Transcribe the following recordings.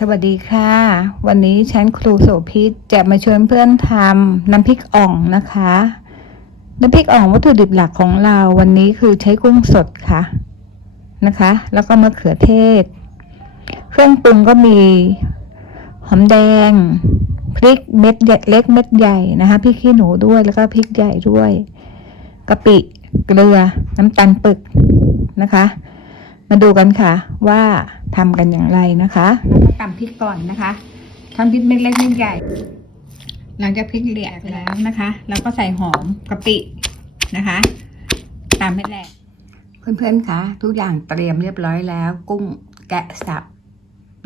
สวัสดีค่ะ วันนี้ฉันครูโสภิตจะมาชวนเพื่อนทำน้ำพริกอ่องนะคะ น้ำพริกอ่องวัตถุดิบหลักของเราวันนี้คือใช้กุ้งสดค่ะนะคะ แล้วก็มะเขือเทศ เครื่องปรุงก็มีหอมแดง พริกเม็ดเล็กเม็ดใหญ่นะคะพริกขี้หนูด้วยแล้วก็พริกใหญ่ด้วยกะปิเกลือน้ำตาลปึกนะคะ มาดูกันค่ะว่า ทำกันอย่างไรนะคะแล้วก็ตำพริกก่อนนะคะทำพริกเม็ดเล็กเม็ดใหญ่ หลังจากพริกเหลียกแล้วนะคะเราก็ใส่หอมกะปินะคะตามให้แหลกเพื่อนๆคะทุกอย่างเตรียมเรียบร้อยแล้ว กุ้งแกะสับ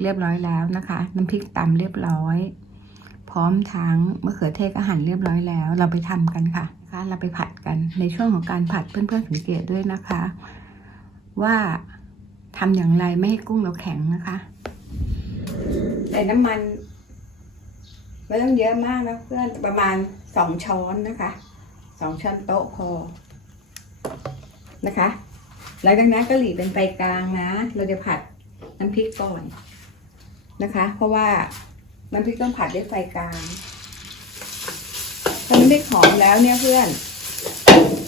เรียบร้อยแล้วนะคะ น้ำพริกตำเรียบร้อย พร้อมทั้งมะเขือเทศก็หั่นเรียบร้อยแล้ว เราไปทำกันค่ะนะคะเราไปผัดกันในช่วงของการผัดเพื่อนๆสังเกตด้วยนะคะ ว่า ทำอย่างไรไม่ให้กุ้งเราแข็งนะคะ ใส่น้ำมันไม่ต้องเยอะมากนะเพื่อนประมาณสองช้อนนะคะสองช้อนโต๊ะพอนะคะหลังจากนั้นก็หลีเป็นไฟกลางนะ เราจะผัดน้ำพริกก่อนนะคะ เพราะว่าน้ำพริกต้องผัดด้วยไฟกลางพอน้ำพริกหอมแล้วเนี่ยเพื่อน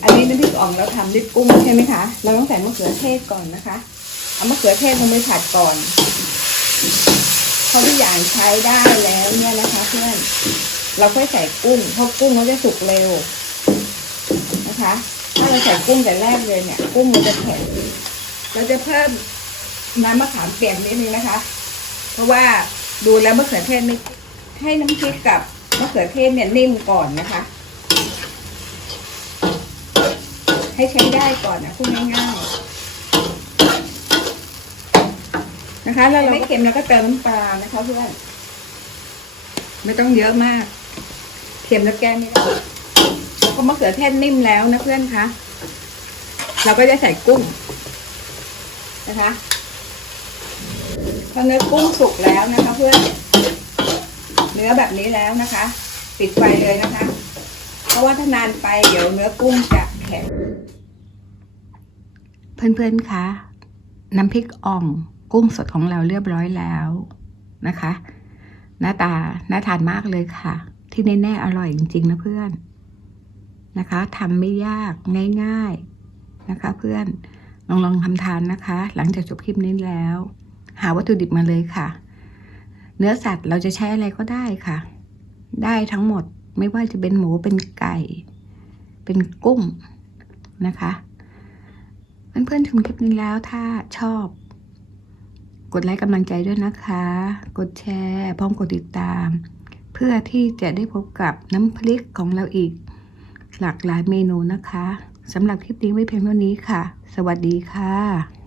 อันนี้น้ำพริกอ่องเราทำด้วยกุ้งใช่ไหมคะ เราต้องใส่มะเขือเทศก่อนนะคะ เอามะเขือเทศลงไปผัดก่อนเพอทุกอย่างใช้ได้แล้วเนี่ยนะคะเพื่อนเราค่อยใส่กุ้งเพราะกุ้งเขาจะสุกเร็วนะคะ ถ้าเราใส่กุ้งแต่แรกเลยเนี่ย กุ้งมันจะแข็งเราจะเพิ่มน้ำมะขามเปียกนิดนึงนะคะ เพราะว่าดูแล้วมะเขือเทศไม่ให้น้ำพริกกับมะเขือเทศเนี่ยนิ่มก่อนนะคะ ให้ใช้ได้ก่อนนะพูดง่ายๆ นะคะ แล้วเราไม่เค็มเราก็เติมน้ำปลานะคะเพื่อน ไม่ต้องเยอะมาก เค็มแล้วแก้ไม่ได้แล้วก็มะเขือเทศนิ่มแล้วนะเพื่อนคะ เราก็จะใส่กุ้งนะคะพอเนื้อกุ้งสุกแล้วนะคะเพื่อน เนื้อแบบนี้แล้วนะคะ ปิดไฟเลยนะคะ เพราะว่าถ้านานไปเดี๋ยวเนื้อกุ้งจะแข็ง เพื่อนๆคะ น้ำพริกอ่อง กุ้งสดของเราเรียบร้อยแล้วนะคะ หน้าตาน่าทานมากเลยค่ะ ที่แน่ๆอร่อยจริงๆนะเพื่อนนะคะทำไม่ยากง่าย ๆนะคะ เพื่อนลองลองทำทานนะคะ หลังจากจบคลิปนี้แล้ว หาวัตถุดิบมาเลยค่ะ เนื้อสัตว์เราจะใช้อะไรก็ได้ค่ะ ได้ทั้งหมดไม่ว่าจะเป็นหมูเป็นไก่ เป็นกุ้งนะคะเพื่อนๆชมคลิปนี้แล้วถ้าชอบ กดไลค์กำลังใจด้วยนะคะ กดแชร์พร้อมกดติดตาม เพื่อที่จะได้พบกับน้ำพริกของเราอีก หลากหลายเมนูนะคะสำหรับคลิปนี้ไว้เพียงเท่านี้ค่ะ สวัสดีค่ะ